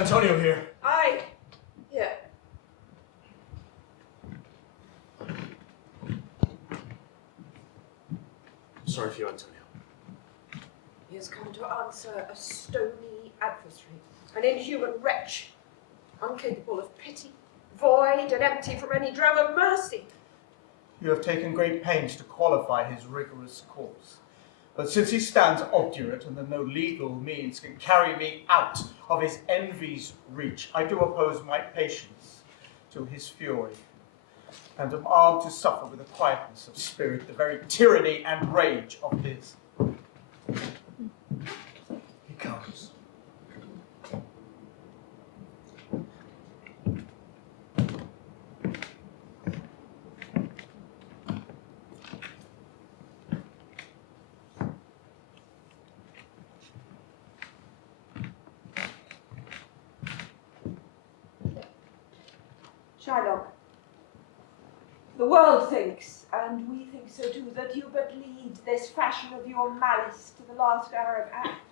Antonio here? Aye, here. Sorry for you, Antonio. He has come to answer a stony adversary, an inhuman wretch, incapable of pity, void and empty from any dram of mercy. You have taken great pains to qualify his rigorous course. But since he stands obdurate and that no legal means can carry me out of his envy's reach, I do oppose my patience to his fury, and am armed to suffer with a quietness of spirit the very tyranny and rage of his. He comes. Shylock, the world thinks, and we think so too, that you but lead this fashion of your malice to the last hour of act.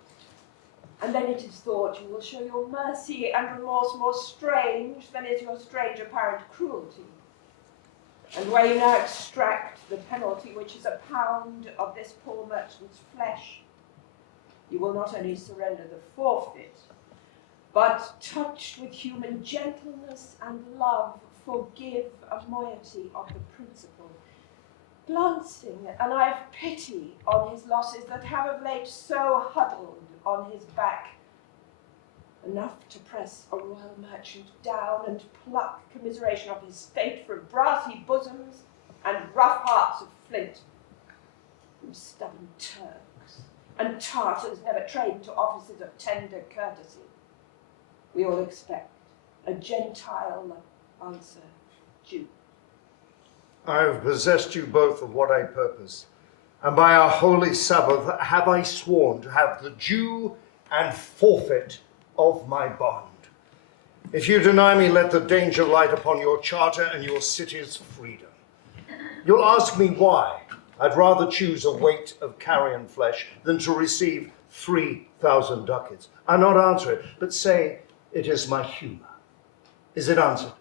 And then it is thought you will show your mercy and remorse more strange than is your strange apparent cruelty. And where you now extract the penalty, which is a pound of this poor merchant's flesh, you will not only surrender the forfeit, but touched with human gentleness and love, forgive a moiety of the principle, glancing an eye of pity on his losses that have of late so huddled on his back, enough to press a royal merchant down and pluck commiseration of his state from brassy bosoms and rough hearts of flint, from stubborn Turks and Tartars never trained to offices of tender courtesy. We all expect a Gentile answer, Jew. I have possessed you both of what I purpose, and by our holy Sabbath have I sworn to have the due and forfeit of my bond. If you deny me, let the danger light upon your charter and your city's freedom. You'll ask me why. I'd rather choose a weight of carrion flesh than to receive 3,000 ducats. I'll not answer it, but say it is my humor. Is it answered?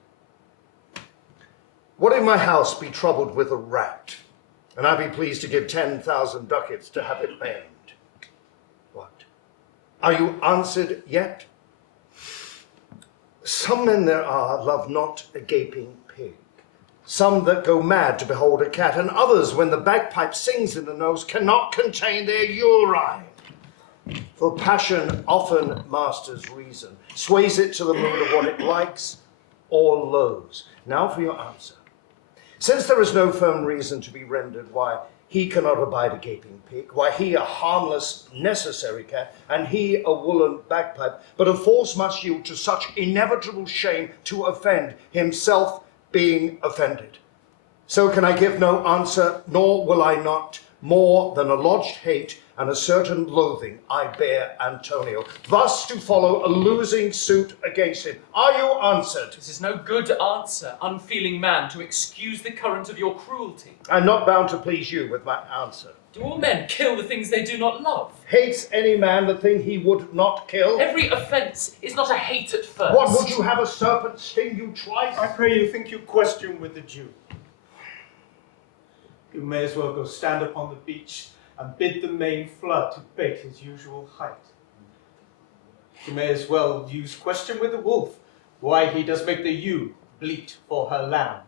What if my house be troubled with a rat, and I be pleased to give 10,000 ducats to have it banned? What? Are you answered yet? Some men there are love not a gaping pig, some that go mad to behold a cat, and others, when the bagpipe sings in the nose, cannot contain their urine. For passion often masters reason, sways it to the mood of what it likes or loathes. Now for your answer. Since there is no firm reason to be rendered why he cannot abide a gaping pig, why he a harmless necessary cat, and he a woolen bagpipe, but of force must yield to such inevitable shame to offend, himself being offended. So can I give no answer, nor will I not, more than a lodged hate and a certain loathing I bear Antonio, thus to follow a losing suit against him. Are you answered? This is no good answer, unfeeling man, to excuse the current of your cruelty. I'm not bound to please you with my answer. Do all men kill the things they do not love? Hates any man the thing he would not kill? Every offence is not a hate at first. What, would you have a serpent sting you twice? I pray you think you question with the Jew. You may as well go stand upon the beach and bid the main flood to bait his usual height. You may as well use question with the wolf, why he does make the ewe bleat for her lamb.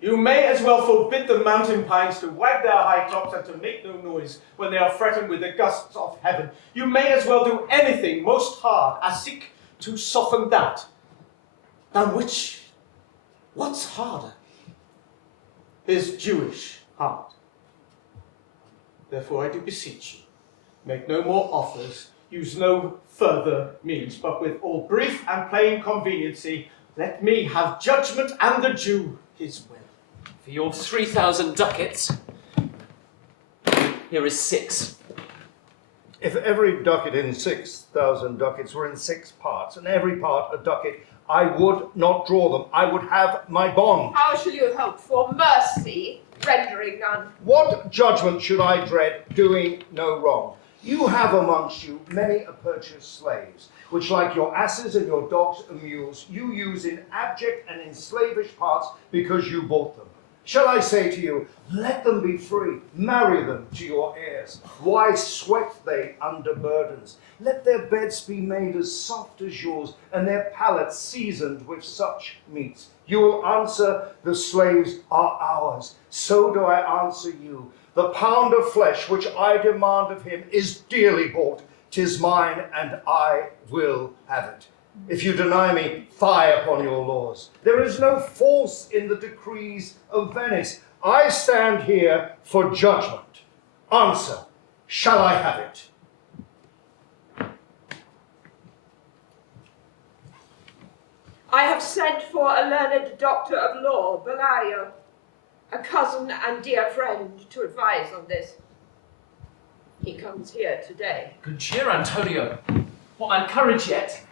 You may as well forbid the mountain pines to wag their high tops and to make no noise when they are threatened with the gusts of heaven. You may as well do anything most hard as seek to soften that. Than which, what's harder? His Jewish heart. Therefore I do beseech you, make no more offers, use no further means, but with all brief and plain conveniency, let me have judgment and the Jew his will. For your 3,000 ducats, here is 6. If every ducat in 6,000 ducats were in 6 parts, and every part a ducat, I would not draw them. I would have my bond. How shall you hope for mercy, rendering none? What judgment should I dread, doing no wrong? You have amongst you many a purchased slaves, which like your asses and your dogs and mules, you use in abject and in slavish parts because you bought them. Shall I say to you, let them be free, marry them to your heirs. Why sweat they under burdens? Let their beds be made as soft as yours, and their palates seasoned with such meats. You will answer, the slaves are ours. So do I answer you. The pound of flesh which I demand of him is dearly bought. 'Tis mine, and I will have it. If you deny me, fie upon your laws. There is no force in the decrees of Venice. I stand here for judgment. Answer, shall I have it? I have sent for a learned doctor of law, Bellario, a cousin and dear friend, to advise on this. He comes here today. Good cheer, Antonio. What man courage yet?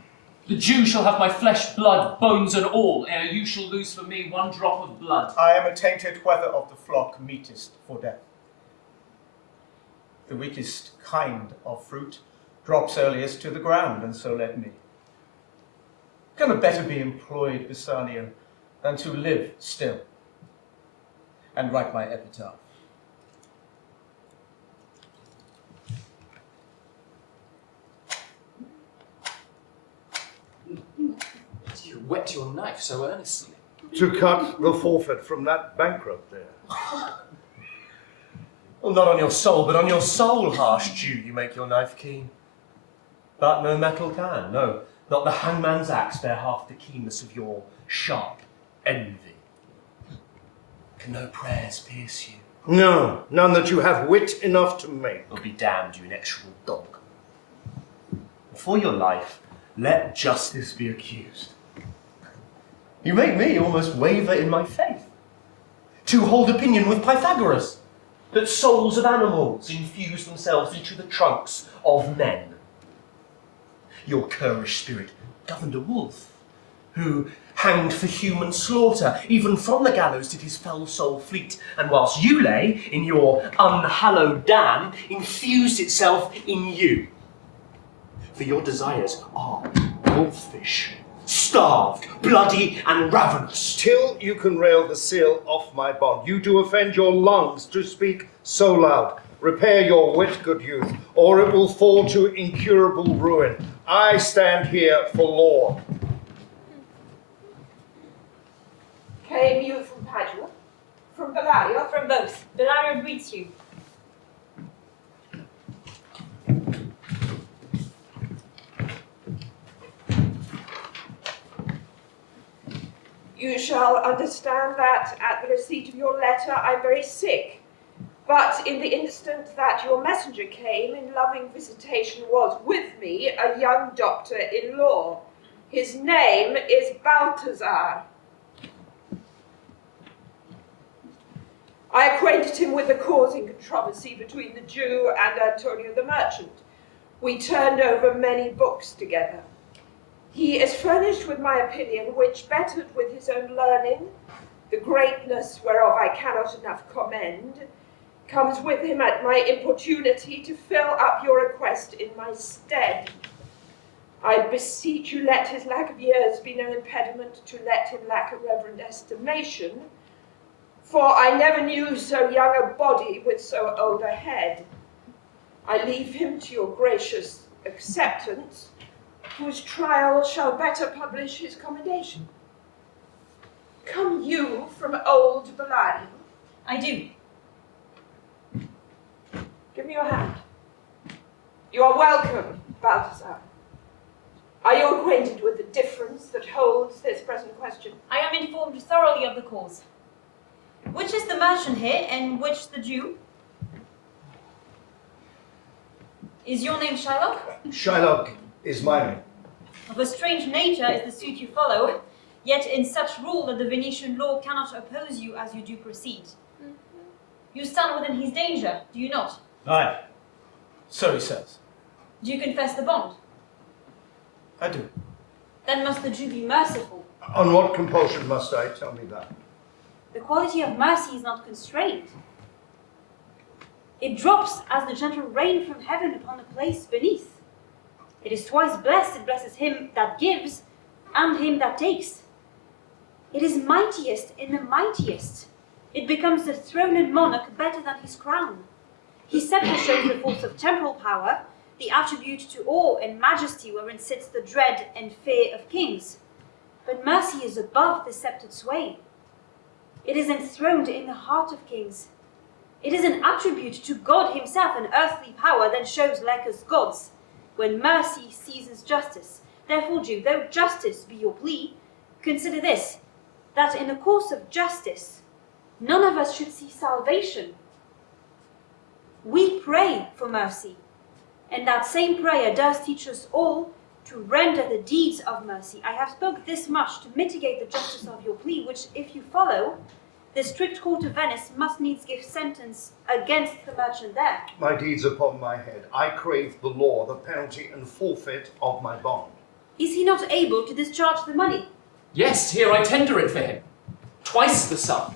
The Jew shall have my flesh, blood, bones, and all, ere you shall lose for me one drop of blood. I am attainted whether of the flock meetest for death. The weakest kind of fruit drops earliest to the ground, and so let me. Can a better be employed, Bassanio, than to live still and write my epitaph? You whet your knife so earnestly. To cut the forfeit from that bankrupt there. Well, not on your soul, but on your soul, harsh Jew, you make your knife keen. But no metal can, no, not the hangman's axe bear half the keenness of your sharp envy. Can no prayers pierce you? No, none that you have wit enough to make. Or be damned, you inexorable dog. For your life, let justice be accused. You make me almost waver in my faith. To hold opinion with Pythagoras, that souls of animals infuse themselves into the trunks of men. Your currish spirit governed a wolf, who hanged for human slaughter, even from the gallows did his fell soul fleet, and whilst you lay in your unhallowed dam, infused itself in you. For your desires are wolfish, starved, bloody, and ravenous. Till you can rail the seal off my bond, you do offend your lungs to speak so loud. Repair your wit, good youth, or it will fall to incurable ruin. I stand here for law. Came you from Padua? From Bellario? From both. Bellario greets you. You shall understand that at the receipt of your letter I'm very sick. But in the instant that your messenger came in loving visitation was with me a young doctor in law. His name is Balthazar. I acquainted him with the causing controversy between the Jew and Antonio the merchant. We turned over many books together. He is furnished with my opinion, which, bettered with his own learning, the greatness whereof I cannot enough commend, comes with him at my importunity to fill up your request in my stead. I beseech you let his lack of years be no impediment to let him lack a reverend estimation, for I never knew so young a body with so old a head. I leave him to your gracious acceptance, whose trial shall better publish his commendation. Come you from old Bellario? I do. Give me your hand. You are welcome, Balthazar. Are you acquainted with the difference that holds this present question? I am informed thoroughly of the cause. Which is the merchant here, and which the Jew? Is your name Shylock? Shylock is my name. Of a strange nature is the suit you follow, yet in such rule that the Venetian law cannot oppose you as you do proceed. You stand within his danger, do you not? Aye, so he says. Do you confess the bond? I do. Then must the Jew be merciful. On what compulsion must I? Tell me that. The quality of mercy is not constrained. It drops as the gentle rain from heaven upon the place beneath. It is twice blessed, it blesses him that gives and him that takes. It is mightiest in the mightiest. It becomes the throned monarch better than his crown. His sceptre shows the force of temporal power, the attribute to awe and majesty wherein sits the dread and fear of kings. But mercy is above the sceptred sway. It is enthroned in the heart of kings. It is an attribute to God himself, an earthly power that shows like us gods, when mercy seasons justice. Therefore, Jew, though justice be your plea, consider this, that in the course of justice, none of us should see salvation. We pray for mercy, and that same prayer does teach us all to render the deeds of mercy. I have spoke this much to mitigate the justice of your plea, which, if you follow, the strict court of Venice must needs give sentence against the merchant there. My deeds upon my head. I crave the law, the penalty and forfeit of my bond. Is he not able to discharge the money? Yes, here I tender it for him. Twice the sum.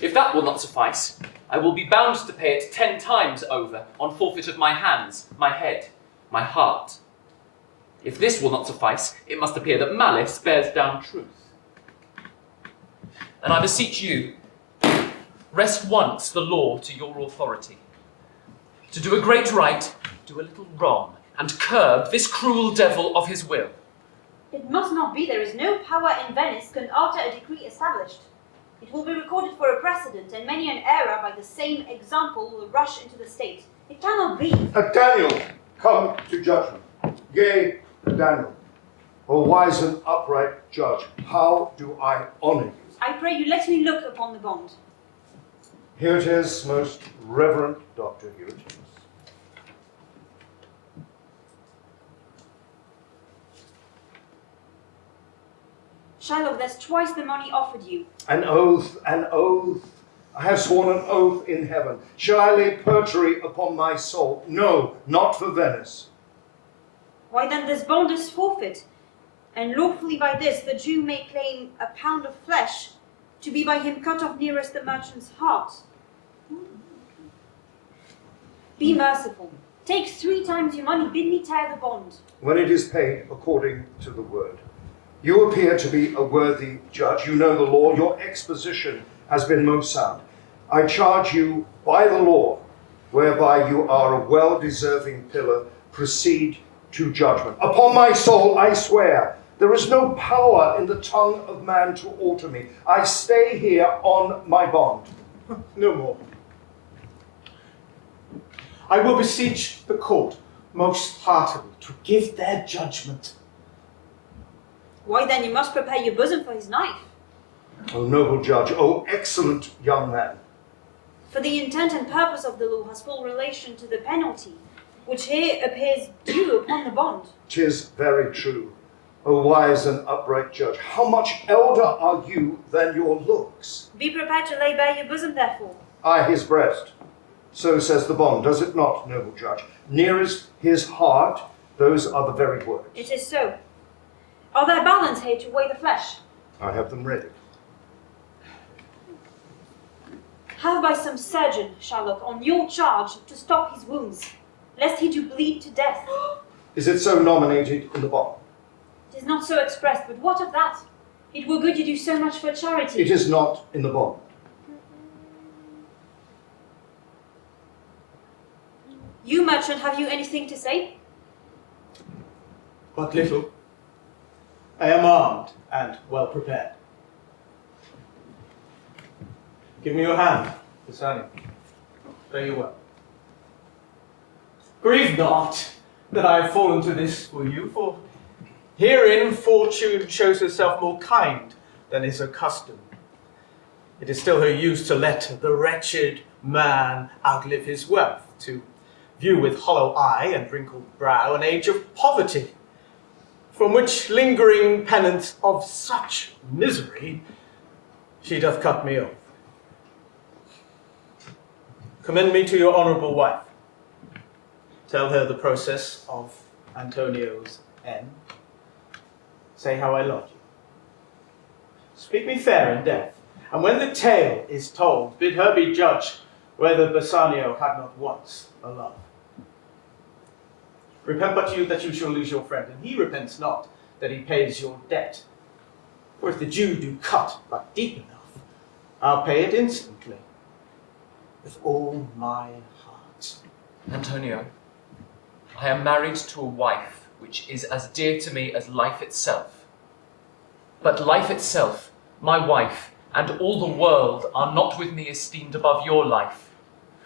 If that will not suffice, I will be bound to pay it 10 times over on forfeit of my hands, my head, my heart. If this will not suffice, it must appear that malice bears down truth. And I beseech you, rest once the law to your authority. To do a great right, do a little wrong, and curb this cruel devil of his will. It must not be. There is no power in Venice can alter a decree established. It will be recorded for a precedent, and many an error by the same example will rush into the state. It cannot be. Daniel, come to judgment. Yea, Daniel, O wise and upright judge, how do I honour you? I pray you let me look upon the bond. Here it is, most reverend Doctor, here it is. Shylock, there's twice the money offered you. An oath, an oath. I have sworn an oath in heaven. Shall I lay perjury upon my soul? No, not for Venice. Why then this bond is forfeit, and lawfully by this the Jew may claim a pound of flesh to be by him cut off nearest the merchant's heart. Be merciful. Take 3 times your money, bid me tear the bond. When it is paid according to the word. You appear to be a worthy judge. You know the law. Your exposition has been most sound. I charge you by the law, whereby you are a well-deserving pillar, proceed to judgment. Upon my soul I swear, there is no power in the tongue of man to alter me. I stay here on my bond. No more. I will beseech the court most heartily to give their judgment. Why then you must prepare your bosom for his knife. O noble judge, O excellent young man. For the intent and purpose of the law has full relation to the penalty, which here appears due upon the bond. 'Tis very true. O wise and upright judge, how much elder are you than your looks? Be prepared to lay bare your bosom, therefore. I his breast. So says the bond, does it not, noble judge? Nearest his heart, those are the very words. It is so. Are there balance here to weigh the flesh? I have them ready. Have by some surgeon, Shylock, on your charge to stop his wounds, lest he do bleed to death. Is it so nominated in the bond? It is not so expressed, but what of that? It were good you do so much for charity. It is not in the bond. You, merchant, have you anything to say? But little. I am armed and well prepared. Give me your hand, Bassanio. Fare you well. Grieve not that I have fallen to this for you, for herein fortune shows herself more kind than is her custom. It is still her use to let the wretched man outlive his wealth, to view with hollow eye and wrinkled brow an age of poverty, from which lingering penance of such misery she doth cut me off. Commend me to your honourable wife. Tell her the process of Antonio's end. Say how I love you. Speak me fair in death, and when the tale is told, bid her be judge whether Bassanio had not once a love. Repent but you that you shall lose your friend, and he repents not that he pays your debt. For if the Jew do cut but deep enough, I'll pay it instantly, with all my heart. Antonio, I am married to a wife which is as dear to me as life itself. But life itself, my wife, and all the world are not with me esteemed above your life.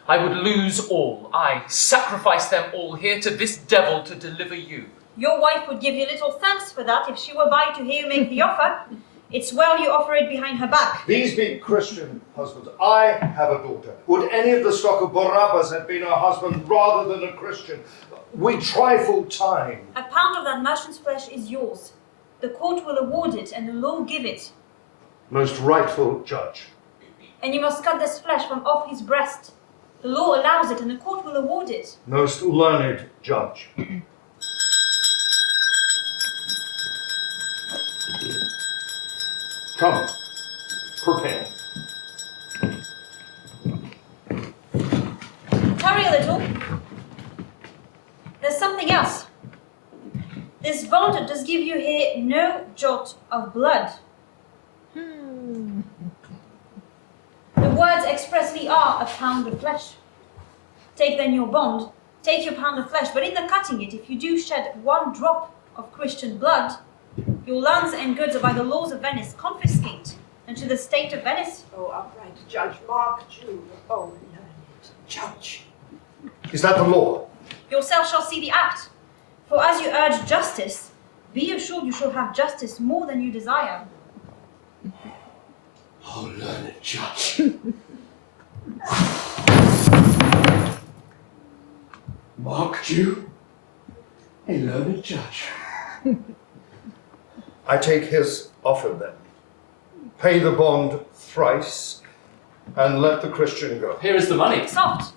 I would lose all, I sacrifice them all here to this devil to deliver you. Your wife would give you little thanks for that if she were by to hear you make the offer. It's well you offer it behind her back. These be Christian husbands. I have a daughter. Would any of the stock of Barabbas have been our husband rather than a Christian? We trifle time. A pound of that merchant's flesh is yours. The court will award it, and the law give it. Most rightful judge. And you must cut this flesh from off his breast. The law allows it, and the court will award it. Most learned judge. Come, prepare. Hurry a little. There's something else. This bond does give you here no jot of blood. The words expressly are a pound of flesh. Take then your bond, take your pound of flesh, but in the cutting it, if you do shed one drop of Christian blood, your lands and goods are by the laws of Venice confiscate unto the state of Venice. Oh, upright judge, mark Jew, oh, learned judge. Is that the law? Yourself shall see the act. For as you urge justice, be assured you shall have justice more than you desire. Oh, learned judge. Mark Jew, a learned judge. I take his offer then. Pay the bond thrice, and let the Christian go. Here is the money. Soft.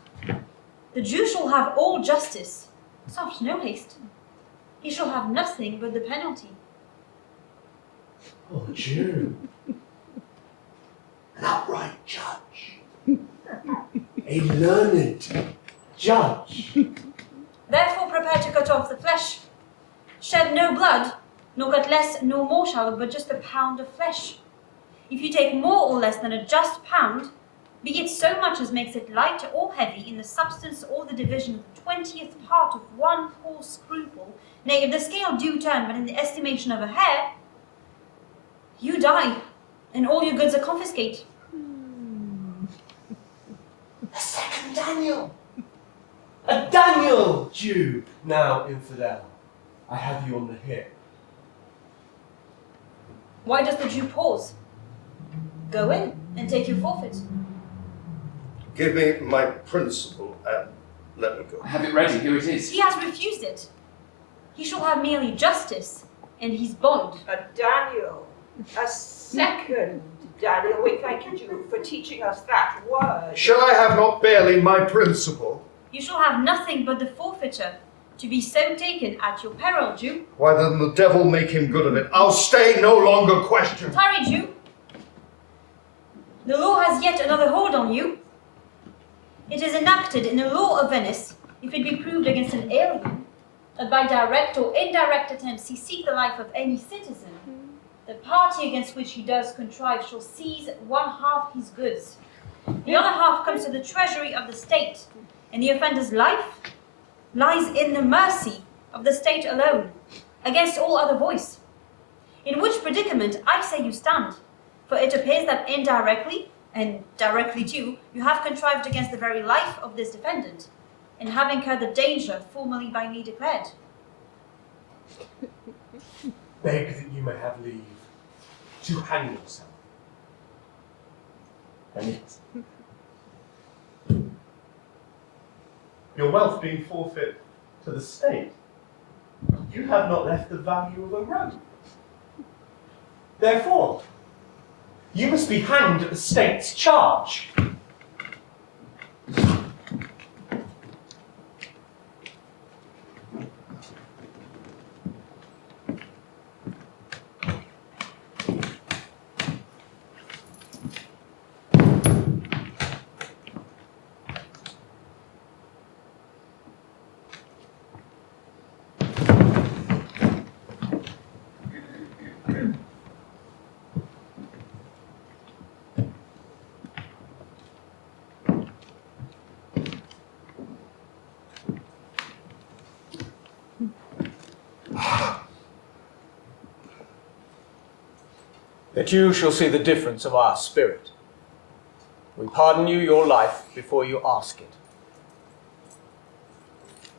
The Jew shall have all justice. Soft, no haste. He shall have nothing but the penalty. Oh, Jew. An upright judge. A learned judge. Therefore prepare to cut off the flesh. Shed no blood, nor cut less nor more shall, but just a pound of flesh. If you take more or less than a just pound, be it so much as makes it light or heavy in the substance or the division of the 20th part of one poor scruple, nay, if the scale do turn but in the estimation of a hair, you die, and all your goods are confiscate. A second Daniel. A Daniel Jew. Now, infidel, I have you on the hip. Why does the Jew pause? Go in and take your forfeit. Give me my principal and let me go. I have it ready, here it is. He has refused it. He shall have merely justice and his bond. A Daniel, a second Daniel, we thank you, Jew, for teaching us that word. Shall I have not barely my principal? You shall have nothing but the forfeiture, to be so taken at your peril, Jew. Why then the devil make him good of it. I'll stay no longer questioned. Tarry, Jew. The law has yet another hold on you. It is enacted in the law of Venice, if it be proved against an alien, that by direct or indirect attempts he seek the life of any citizen, the party against which he does contrive shall seize one half his goods. The other half comes to the treasury of the state, and the offender's life lies in the mercy of the state alone, against all other voice. In which predicament I say you stand, for it appears that indirectly, and directly too, you have contrived against the very life of this defendant, in having incurred the danger formerly by me declared. Beg that you may have leave to hang yourself. And yet, your wealth being forfeit to the state, you have not left the value of a rope. Therefore, you must be hanged at the state's charge. that you shall see the difference of our spirit. We pardon you your life before you ask it.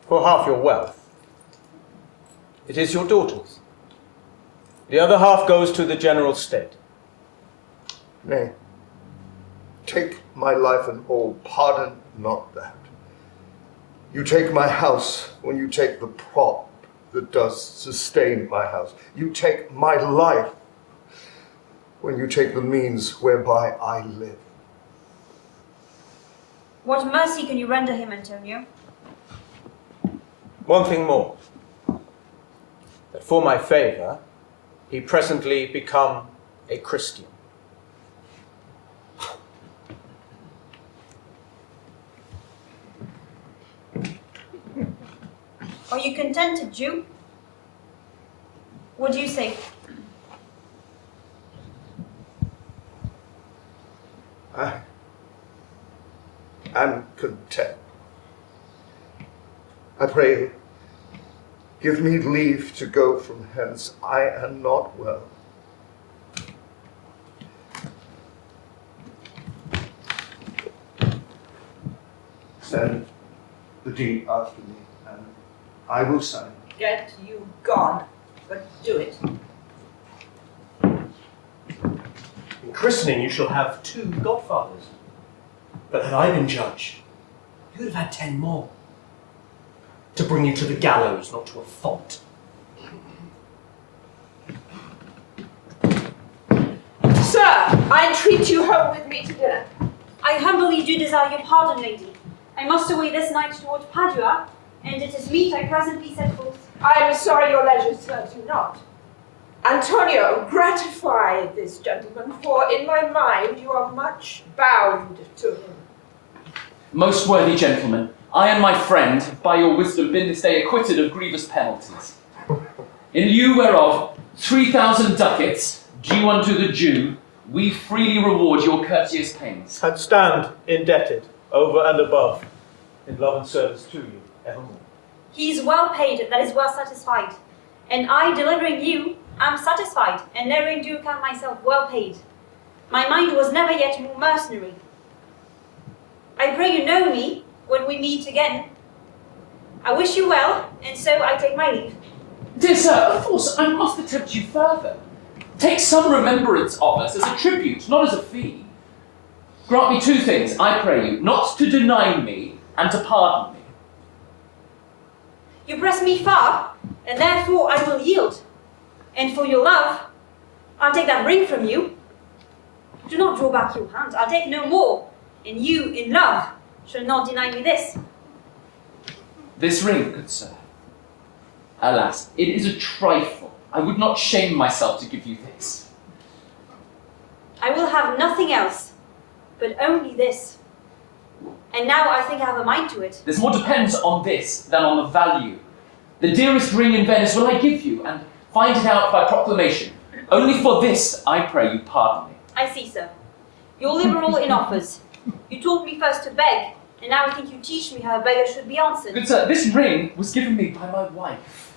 For half your wealth, it is your daughter's. The other half goes to the general stead. Nay, take my life and all, pardon not that. You take my house when you take the prop that does sustain my house. You take my life when you take the means whereby I live. What mercy can you render him, Antonio? One thing more, that for my favour, he presently become a Christian. Are you contented, Jew? What do you say? I am content. I pray, give me leave to go from hence. I am not well. Send the deed after me, and I will sign. Get you gone, but do it. In christening, you shall have 2 godfathers. But had I been judge, you would have had 10 more. To bring you to the gallows, not to a font. Sir, I entreat you home with me to dinner. I humbly do desire your pardon, lady. I must away this night toward Padua, and it is meet I presently set forth. I am sorry your leisure serves you not. Antonio, gratify this gentleman, for in my mind you are much bound to him. Most worthy gentlemen, I and my friend have by your wisdom been this day acquitted of grievous penalties. In lieu whereof 3,000 ducats, due unto the Jew, we freely reward your courteous pains. And stand indebted over and above in love and service to you evermore. He is well paid, that is well satisfied. And I, delivering you, am satisfied, and therein do count myself well paid. My mind was never yet more mercenary. I pray you know me when we meet again. I wish you well, and so I take my leave. Dear sir, of course, I must attempt you further. Take some remembrance of us as a tribute, not as a fee. Grant me 2 things, I pray you, not to deny me and to pardon me. You press me far, and therefore I will yield. And for your love, I'll take that ring from you. Do not draw back your hand, I'll take no more. And you, in love, shall not deny me this. This ring, good sir. Alas, it is a trifle. I would not shame myself to give you this. I will have nothing else, but only this. And now I think I have a mind to it. There's more depends on this than on the value. The dearest ring in Venice will I give you, and find it out by proclamation. Only for this, I pray you pardon me. I see, sir. You're liberal in offers. You taught me first to beg, and now I think you teach me how a beggar should be answered. Good sir, this ring was given me by my wife.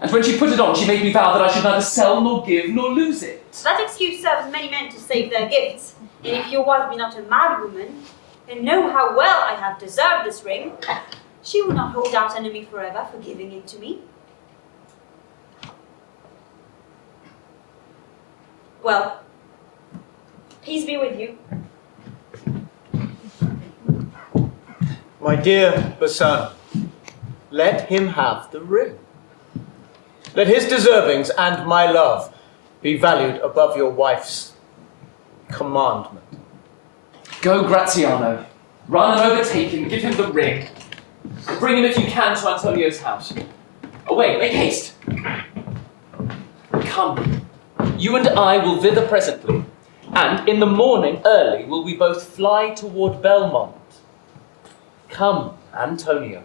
And when she put it on, she made me vow that I should neither sell nor give nor lose it. That excuse serves many men to save their gifts. And if your wife be not a mad woman, and know how well I have deserved this ring, she will not hold out enemy forever for giving it to me. Well, peace be with you. My dear Bassan, let him have the ring. Let his deservings and my love be valued above your wife's commandment. Go, Graziano. Run and overtake him, give him the ring. And bring him if you can to Antonio's house. Away, make haste. Come, you and I will thither presently, and in the morning early will we both fly toward Belmont. Come, Antonio.